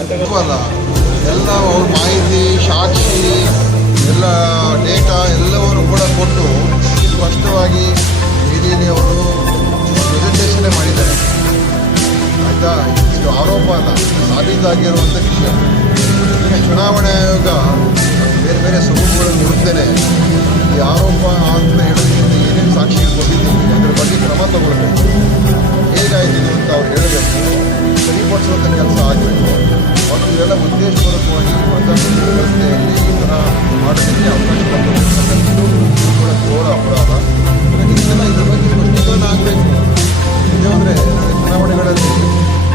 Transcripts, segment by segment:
ಅಲ್ಲ, ಎಲ್ಲ ಅವ್ರ ಮಾಹಿತಿ, ಸಾಕ್ಷಿ, ಎಲ್ಲ ಡೇಟಾ ಎಲ್ಲವನ್ನು ಕೂಡ ಕೊಟ್ಟು ಸ್ಪಷ್ಟವಾಗಿ ಇಡೀ ಅವರು ಪ್ರೆಸೆಂಟೇಷನ್ನೇ ಮಾಡಿದ್ದಾರೆ. ಆಯಿತಾ, ಇಷ್ಟು ಆರೋಪ ಅಲ್ಲ, ಸಾಬೀತಾಗಿರುವಂಥ ವಿಷಯ. ಈಗ ಚುನಾವಣಾ ಆಯೋಗ ಬೇರೆ ಬೇರೆ ಸಬೂಬುಗಳನ್ನು ಹುಡುಕ್ತೇನೆ ಈ ಆರೋಪ ಅಂತ ಹೇಳೋದಕ್ಕಿಂತ ಏನೇನು ಸಾಕ್ಷಿ ಕೊಟ್ಟಿದ್ದೀನಿ ಅದರ ಬಗ್ಗೆ ಕ್ರಮ ತಗೊಳ್ಬೇಕು. ಹೇಗಾಯಿತು ಅಂತ ಅವ್ರು ಹೇಳಬೇಕು, ಸರಿಪಡಿಸುವಂಥ ಕೆಲಸ ಆಗಬೇಕು. ಮತ್ತು ಇದೆಲ್ಲ ಉದ್ದೇಶಪೂರ್ವಕವಾಗಿ ಪ್ರಜಾಪ್ರಭುತ್ವ ವ್ಯವಸ್ಥೆಯಲ್ಲಿ ಈ ಥರ ಮಾಡೋದಕ್ಕೆ ಅವಕಾಶ ಕೊಡಬೇಕಂತದ್ದು ಕೂಡ ಘೋರ ಅಪರಾಧ. ಇದೆಲ್ಲ ಇದ್ರ ಬಗ್ಗೆ ಸ್ಪಷ್ಟೀಕರಣ ಆಗಬೇಕು. ನಿಜವಂದರೆ ಚುನಾವಣೆಗಳಲ್ಲಿ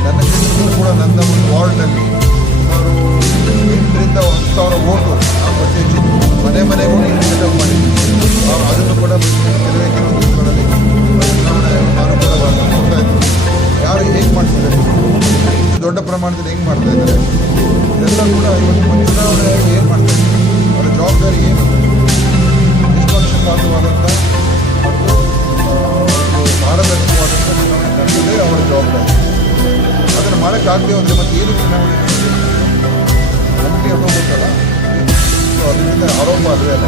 ನನ್ನ ಕ್ಷೇತ್ರದಲ್ಲೂ ಕೂಡ ನನ್ನ ಒಂದು ವಾರ್ಡ್ನಲ್ಲಿ ಸುಮಾರು 8,000 to 10,000 ವೋಟು ನಾವು ಪರಿಚಯಿಸಿದ್ವಿ. ಮನೆಗೂ ಸೆಟಪ್ ಮಾಡಿದ್ವಿ. ಅದನ್ನು ಕೂಡ ಕೆಲವು ದಿನಗಳಲ್ಲಿ ಚುನಾವಣೆ ನಾನು ಕೂಡ ನೋಡ್ತಾ ಇದ್ವಿ. ಯಾರು ಹೇಗೆ ಮಾಡ್ತಿದ್ದಾರೆ, ಇಷ್ಟು ದೊಡ್ಡ ಪ್ರಮಾಣದಲ್ಲಿ ಹೆಂಗೆ ಮಾಡ್ತಾ ಇದ್ದಾರೆ, ಇದೆಲ್ಲ ಕೂಡ ಇವತ್ತು ಚುನಾವಣೆ ಏನು ಮಾಡ್ತಾರೆ, ಅವರ ಜವಾಬ್ದಾರಿ ಏನು, ನಿಷ್ಪಕ್ಷಪಾತವಾದಂಥ ಮತ್ತು ಪಾರದರ್ಶಕವಾದಂಥ ಚುನಾವಣೆ ನಡೆಸೋದೇ ಅವರ ಜವಾಬ್ದಾರಿ. ಅದನ್ನು ಮಾಡೋಕ್ಕಾಗದೆ ಹೋದರೆ ಮತ್ತೆ ಏನು ಚುನಾವಣೆ ನಮಗೆ ಹೋಗುತ್ತಲ್ಲ, ಸೊ ಅದರಿಂದ ಆರೋಪ ಅಲ್ಲವೇ ಅಲ್ಲ.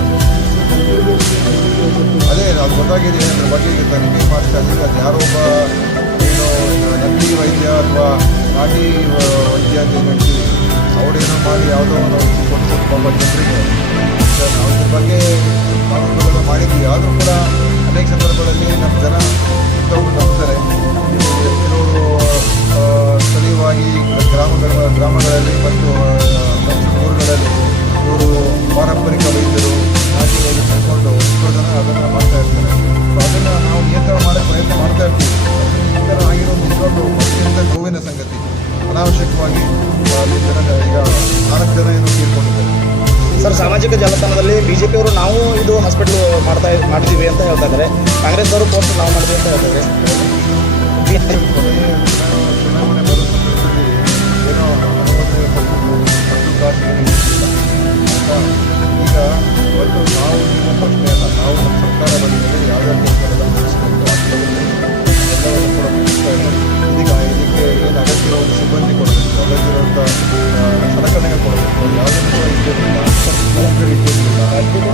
ಅದೇ ಅದು ಗೊತ್ತಾಗಿದೆ, ಅದ್ರ ಬಗ್ಗೆ ಈಗ ತನಿಖೆ ಮಾಡ್ತಾ ಇದ್ದೀವಿ. ಅದು ಯಾರೊಬ್ಬ ಏನೋ ನಕಲಿ ವೈದ್ಯ ಅಥವಾ ನಾಟಿ ವೈದ್ಯ ಅಂತ ಏನು ಹೇಳ್ತೀವಿ, ಅವರೇನೋ ಮಾಡಿ ಯಾವುದೋ ಒಂದು ಕೊಟ್ಟು ಪಾಪ ಜನರಿಗೆ ನಾವು ಇದ್ರ ಬಗ್ಗೆ ಕಾನೂನುಗಳೆಲ್ಲ ಮಾಡಿದ್ವಿ. ಆದರೂ ಕೂಡ ಅನೇಕ ಸಂದರ್ಭಗಳಲ್ಲಿ ನಮ್ಮ ಜನ ಇಂಥವ್ರು ನಂಬ್ತಾರೆ. ಕೆಲವರು ಸ್ಥಳೀಯವಾಗಿ ಗ್ರಾಮಗಳಲ್ಲಿ ಮತ್ತು ಊರುಗಳಲ್ಲಿ ಇವರು ಪಾರಂಪರಿಕ ವೈದ್ಯರು ನಾಟಿ ವೈದ್ಯರು ಕರ್ಕೊಂಡು ಎಷ್ಟೋ ಜನ ಅದನ್ನು ಮಾಡ್ತಾ ಇರ್ತಾರೆ. ಸೊ ಅದನ್ನು ನಾವು ನಿಯಂತ್ರಣ ಮಾಡೋಕ್ಕೆ ಪ್ರಯತ್ನ ಮಾಡ್ತಾ ಇರ್ತೀವಿ. ಈ ಥರ ಆಗಿರೋದು ನಿಜವಾಗ್ಲೂ ಅತ್ಯಂತ ನೋವಿನ ಸಂಗತಿ. ಅನಾವಶ್ಯಕವಾಗಿ ಅಲ್ಲಿ ಜನ ಈಗ 4 ಜನ ಏನೋ ತೀರ್ಕೊಂಡಿದ್ದಾರೆ. ಸರ್, ಸಾಮಾಜಿಕ ಜಾಲತಾಣದಲ್ಲಿ ಬಿಜೆಪಿಯವರು ನಾವು ಇದು ಹಾಸ್ಪಿಟ್ಲು ಮಾಡ್ತೀವಿ ಅಂತ ಹೇಳ್ತಾ ಇದ್ದಾರೆ, ಕಾಂಗ್ರೆಸ್ನವರು ಪೋಸ್ಟ್ ನಾವು ಮಾಡ್ತೀವಿ ಅಂತ ಹೇಳ್ತಾರೆ. ಚುನಾವಣೆ ಬರೋ ಸಂದರ್ಭದಲ್ಲಿ ಏನೋ ಈಗ ಒಂದು ನಾವು ನಿಮ್ಮ ಪ್ರಶ್ನೆ ಅಲ್ಲ, ನಾವು ನಮ್ಮ ಸರ್ಕಾರ ಬಂದಿದ್ದರೆ ಯಾವ್ಯಾವ ಕೆಲಸಗಳೆಲ್ಲ ಮುಗಿಸ್ಬೇಕು ಎಲ್ಲವನ್ನು ಕೂಡ ಮುಗಿಸ್ತಾ ಇದ್ದಾರೆ. ಇದಕ್ಕೆ ಏನು ಅಗತ್ಯ ಒಂದು ಸಿಬ್ಬಂದಿ ಕೊಡಬೇಕು, ಅಗತ್ಯವಿರುವಂಥ ಸಲಕರಣೆಗಳು ಕೊಡಬೇಕು, ಯಾವುದನ್ನು ಕೂಡ ಇಟ್ಟಿರಲಿಲ್ಲ, ಸೌಕರ್ಯ ಇಟ್ಟಿರಲಿಲ್ಲ.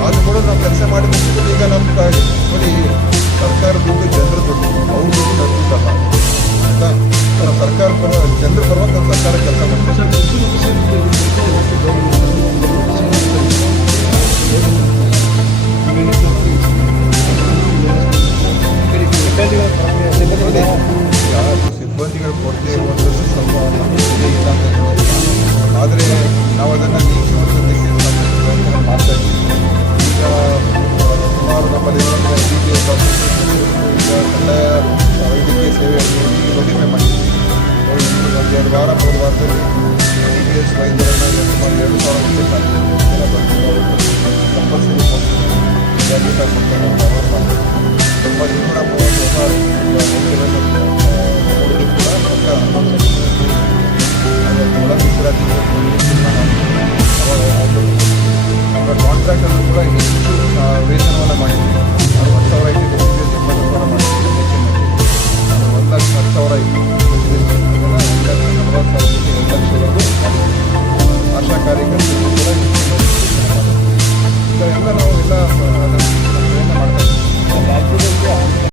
ಅದು ಕೂಡ ನಾವು ಕೆಲಸ ಮಾಡಿ ಮುಗಿಸ್ಕೊಂಡು ಈಗ ನಮ್ಮ ನೋಡಿ ಸರ್ಕಾರ ದುಡ್ಡು ಜನರ ದುಡ್ಡು, ಅವ್ರ ದುಡ್ಡು ನಡೆದಿದ್ದಲ್ಲ ಆಯಿತಾ. ನಾವು ಸರ್ಕಾರ ಜನರ ಪರವಾಗಿ ನಾವು ಸರ್ಕಾರ ಕೆಲಸ ಮಾಡ್ತೀವಿ. ಸಿಬ್ಬಂದಿಗಳು ಕೊರತೆ ಇರುವಂಥದ್ದು ಸ್ವಲ್ಪ ಇದೆ ಇಲ್ಲ ಅಂತ ಹೇಳೋದಿಲ್ಲ. ಆದರೆ ನಾವು ಅದನ್ನು ನೀಗಿಸುವಂಥದ್ದಕ್ಕೆ ಪ್ರಯತ್ನ ಮಾಡ್ತಾ ಇದ್ದೀವಿ. ಈಗ ಸುಮಾರು ನಮ್ಮಲ್ಲಿರುವಂಥ BPS ಈಗ ಕಡ್ಡಾಯ ವೈದ್ಯಕೀಯ ಸೇವೆಯನ್ನು ನೋಟಿಫೈ ಮಾಡಿದ್ದೀವಿ. ಒಂದು 2 ವಾರ 3 ವಾರದಲ್ಲಿ BPS ವೈದ್ಯರನ್ನು 2